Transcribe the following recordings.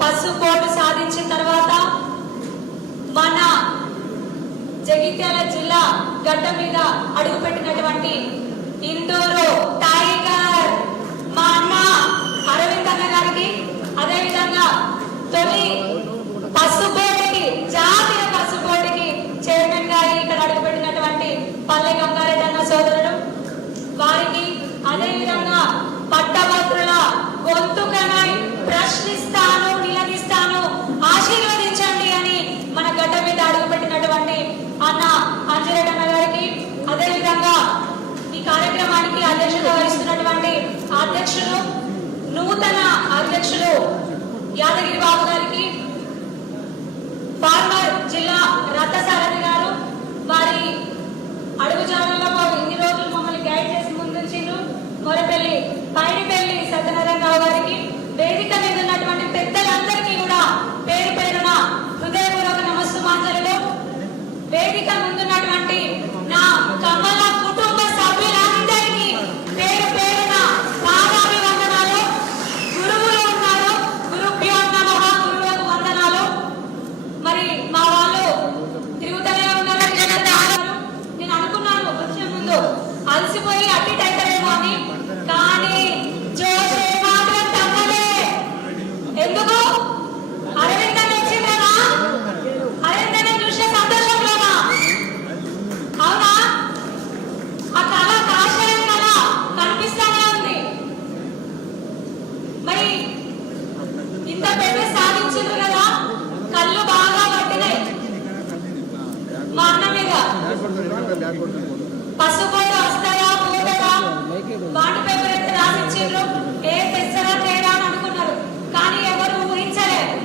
పసుపోటు సాధించిన తర్వాత మన జగిత్యాల జిల్లా గడ్డ మీద అడుగుపెట్టినటువంటి ఇందూరు టైగర్ మా అన్న అరవింద్ అన్న గారికి, అదేవిధంగా తొలి పసుపోటికి జాతీయ పసుపోటికి చైర్మన్ గా ఇక్కడ అడుగుపెట్టినటువంటి పల్లె గంగారెడ్డి అన్న సోదరుడు వారికి, అదేవిధంగా పట్టభద్రుల గొంతుకనై ప్రశ్నిస్తాను, నిలదీస్తాను, ఆశీర్వదించండి అని మన గడ్డ మీద అడుగుపెట్టినటువంటి అన్న అంజిరెడ్డి అన్న గారికి, అదేవిధంగా ఈ కార్యక్రమానికి అధ్యక్షత వహిస్తున్నటువంటి అధ్యక్షులు, నూతన అధ్యక్షులు యాదగిరి బాబు గారికి, ఫార్మర్ జిల్లా రథసారథి గారు, వారి అడుగుజాడల్లో ఇన్ని రోజులు మమ్మల్ని గైడ్ చేసి ముందుంచిండ్రు మొరపల్లి పైడిపల్లి సత్యనారాయణరావు గారికి, వేదిక మీద ఉన్నటువంటి పెద్దలందరికీ కూడా పేరు పేరున హృదయపూర్వక నమస్సుమాంజలు. వేదిక ముందున్నటువంటి నా కమల కుటుంబ సభ్యులందరికీ పేరు పేరున పాదాభివందనాలు. గురువులు ఉన్నారు, గురుభ్యో నమః, గురువులకు వందనాలు. మరి మా వాళ్ళు తిరుగుతూనే ఉన్నారు. నేను అనుకున్నాను వచ్చే ముందు అలసిపోయి అట్టి టైటరేమో అని, కానీ జోషే మాత్రం తప్పలే. ఎందుకు? అరవింద్ అని వచ్చిందనా? అరవింద్ అని చూసే సంతోషంలోనా? అవునా? ఆ కళ కాషాయం కళ కనిపిస్తానే ఉంది. మరి ఇంత పెద్ద సాధించింది కదా, కళ్ళు బాగా పట్టినాయి మా అన్న మీద. పసుపోటు వస్తాయా పోతాయా, బాండ్ పేపర్ అయితే రాసిచ్చిండ్రు, ఏ తెస్తారా తేడా అని అనుకున్నారు. కానీ ఎవరు ఊహించలేదు,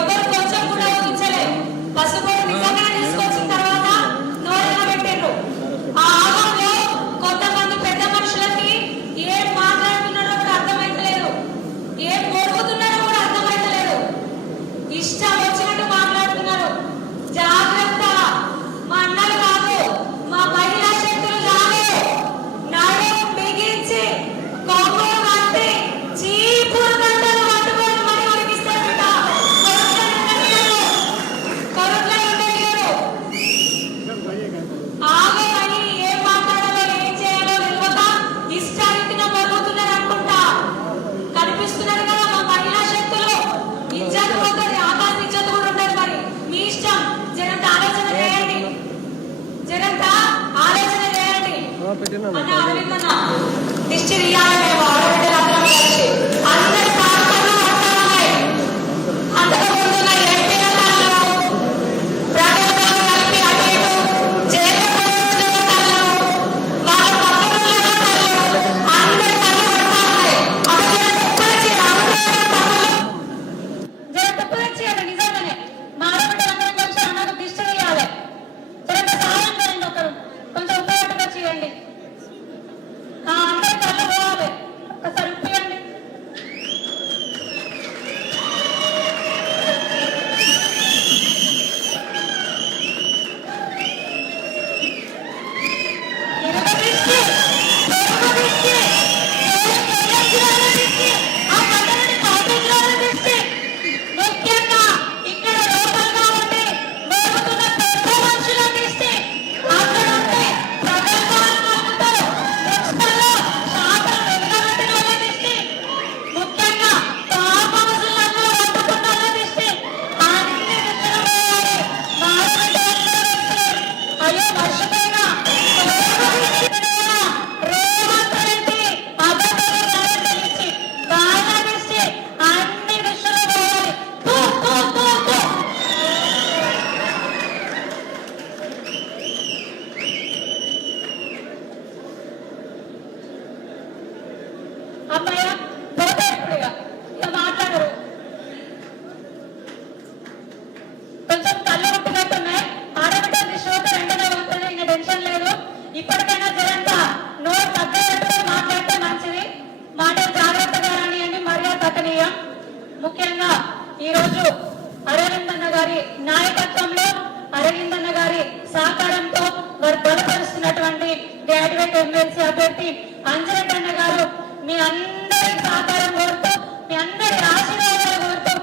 ఎవరు కొంచెం కూడా ఊహించలేదు. పసుపోటు నిజంగానే తీసుకొచ్చిన తర్వాత నోరెలా పెట్టిండ్రు. ఆ ఆగంలో కొంతమంది పెద్ద మనుషులకి ఏం మాట్లాడుతున్నారో కూడా అర్థమైతలేదు, ఏం కొడుకుతున్నారో కూడా అర్థమైతలేదు. ఇష్టం వచ్చినట్టు మాట్లాడుతున్నారు. జాగ్రత్త, మా అన్నలు కాదు, మా మహిళా శక్తులు కాదు. నడుం బిగించి కొమ్ములు కట్టి చీపురు గంటలు పట్టుకొని మరి ఉడికిస్తారు బిడ్డ. కొరట్ల ఉండలేరు. ఆగమని ఏం మాట్లాడాలో ఏం చేయాలో తెలియక ఇష్టారీతిగా మరుగుతున్నారు అనుకుంటా. కనిపిస్తున్నారు కదా మా మహిళా శక్తులు. ఇజ్జత్ పోతుంది, ఆకాశ ఇజ్జత్ కూడా ఉండదు. మరి మీ ఇష్టం, జనంత ఆలోచన చేయండి, జనంత ఆలోచన చేయండి. అన్న అరవింద్ అన్న దిష్టి తీయాలి. మేము ఆడబిడ్డలందరం కలిసి అందరి సాధనలు వస్తున్నాయి. అంతకుముందు ఉన్న ఎంపీ కళ్ళు ప్రజలతో కలిపి అటు ఇటు జైలు కళ్ళు వాళ్ళ పక్కన కళ్ళు అందరి కళ్ళు పడుతున్నాయి. అప్పుడు నిజంగానే మా ఆడబిడ్డలందరం కలిసి అన్నకు దిష్టి తీయాలి. జరంత సాయం చేయండి, ఒకరు కొంచెం ఉపయోగంగా చేయండి. అందరి కళ్ళు పోవాలి, ఒకసారి ఉపయోగండి. ముఖ్యంగా ఇక్కడ లోకల్గా ఉండి మరుగుతున్న పెద్ద మనుషుల దిష్టి, అక్కడ ఉంటే ప్రగల్భాలు పలుకుతారు, మున్సిపల్లో శాఖలు వెనుకబెట్టిన వాళ్ళ దిష్టి, ముఖ్యంగా పాప వసూళ్ళను పట్టుకున్న వాళ్ళ దిష్టి, అన్ని దిక్కులు పోవాలి. అయ్యో మర్చిపోయినా రేవంత్ రెడ్డి అబద్ధాలు తెలిసి బాగా దిష్టి, అన్ని దిశలు పోవాలి. తూ, తూ, తూ, తూ. అమ్మాయ పోతే ఇప్పుడు ఇక మాట్లాడరు. కొంచెం కళ్ళు ఉప్పినట్టున్నాయి. ఆడబిడ్డ దిశతో వెంటనే ఉంటుంది, ఇంకా టెన్షన్ లేదు. ఇప్పటికైనా జరంతా నోరు తగ్గట్టుకొని మాట్లాడితే మంచిది. మాటలు జాగ్రత్తగా రానియండి, మర్యాద తగ్గనీయం. ముఖ్యంగా ఈరోజు అరవింద్ అన్న గారి నాయకత్వంలో, అరవింద్ అన్న గారి సహకారంతో వారు బలపరుస్తున్నటువంటి గ్రాడ్యుయేట్ ఎమ్మెల్సీ అభ్యర్థి అంజిరెడ్డి అన్న గారు మీ అందరి సహకారం కోరుతూ, మీ అందరి ఆశీర్వాదాలు కోరుతూ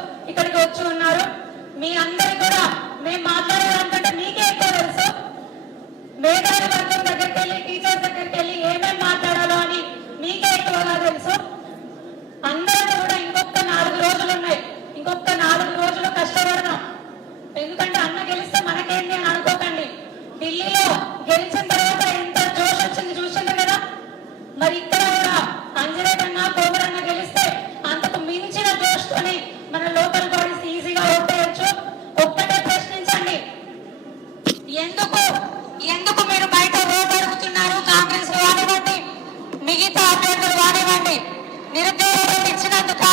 నిరుద్యోగం ఇచ్చినందుక,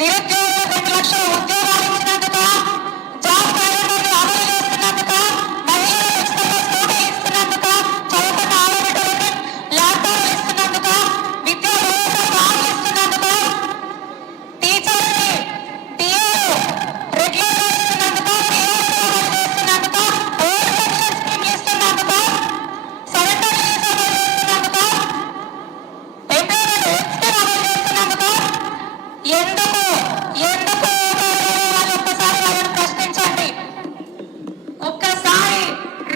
నిరుద్యోగ 2 లక్షల ఉద్యోగాలు ఇచ్చినందుక, జాబ్ క్యాలెండర్లు అమలు చేస్తున్నందుక, మహిళలకు ఉచితంగా స్కూటీ ఇస్తున్నందుక, చదువుకున్న ఆడబిడ్డలకి ల్యాప్టాప్లు ఇస్తున్నందుక, విద్యా భరోసా కార్డులు ఇస్తున్నందుక, టీచర్స్కి టీఏలు రెగ్యులర్గా ఇస్తున్నందుక, పిఎస్సీ ఇస్తున్నందుక, ఓల్డ్ పెన్షన్ స్కీమ్లు ఇస్తున్నందుక, సరెండర్ లీవ్స్ అమలు చేస్తున్నందుక, ఎంప్లాయ్మెంట్ ఎక్స్టెండ్ అమలు చేస్తున్నందుక ఎందుకు ఎందుకు వాళ్ళు ఒక్కసారి వాళ్ళని ప్రశ్నించండి. ఒక్కసారి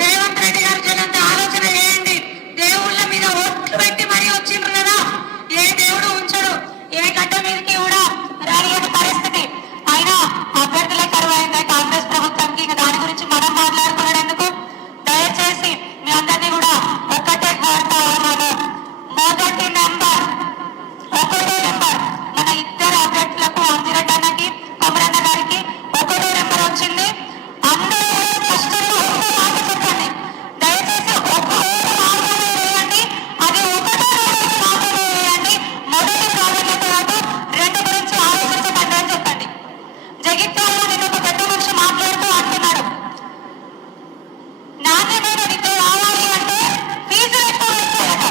రేవంత్ రెడ్డి గారు జనంత ఆలోచన చేయండి. దేవుళ్ళ మీద ఒట్లు పెట్టి మరీ వచ్చిండ్రు కదా, ఏ దేవుడు ఉంచడు, ఏ గడ్డ మీదకి కూడా రాని పరిస్థితి. అయినా అభ్యర్థులే కరువైంది కాంగ్రెస్ ప్రభుత్వంకి. ఇంకా దాని గురించి మనం మాట్లాడుకున్నాడు ఎందుకు? దయచేసి మీ అందరినీ కూడా ఒక్కటే కోరుతా ఉన్నాను. మొదటి నెంబర్, ఒకటో నెంబర్ మన ఇద్దరు అభ్యర్థులకు అంజిరెడ్డి అన్నకి, కొమరన్న గారికి ఒకటో నెంబర్ వచ్చింది. అందరూ స్పష్టంగా ఒక్క మాట చెప్పండి. దయచేసి ఒక్క ఓటు మాత్రమే వేయండి. అది ఒకటో నెంబర్కి మాత్రమే వేయండి. మొదటి ప్రాధాన్యత కాదు, 2 గురించి ఆలోచించకండి అని చెప్పండి. జగిత్యాలలో నిన్న ఒక పెద్ద మనిషి మాట్లాడుతూ అంటున్నాడు, నాణ్యమైన విద్య రావాలి అంటే ఫీజులు ఎక్కువ వేస్తారట.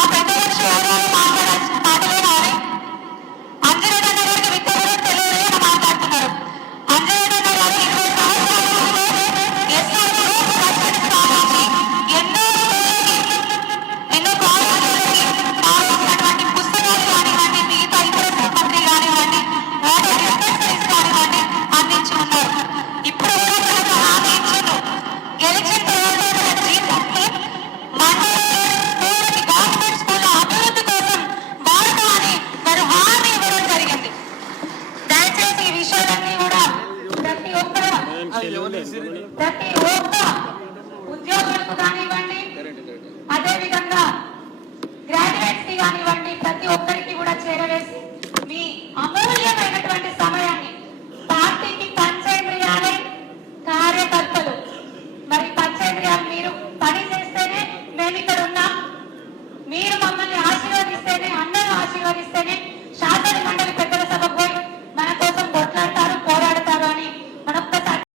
ఆ పెద్ద మనిషి ఎవరు మాట్లాడాల్సిన మాటలే రావాలి. అంజిరెడ్డి అన్న గారికి విద్య గురించి తెలియదు అని మాట్లాడుతున్నారు. అంజిరెడ్డి అన్న గారు 20 సంవత్సరాల ఎస్ఆర్టీ రూపు సాధించి ఎన్నో కాలేజీలకి కావాల్సినటువంటి పుస్తకాలు కానివ్వండి, మిగతా ఇతర సామగ్రి కానివ్వండి, వాటర్ డిస్పెన్సరీస్ కానివ్వండి అందించి ఉన్నారు. ఇప్పుడు కూడా మనకు హామీ ఇచ్చిండు. గెలిచిన తర్వాత మన జీవితాన్ని మండలి గవర్నమెంట్ స్కూల్ అభివృద్ధి కోసం వాడతామని వారు హామీ ఇవ్వడం జరిగింది. దయచేసి ఈ విషయాలన్నీ కూడా ప్రతి ఒక్క ఉద్యోగులకు కానివ్వండి, అదేవిధంగా గ్రాడ్యుయేట్స్ కానివ్వండి,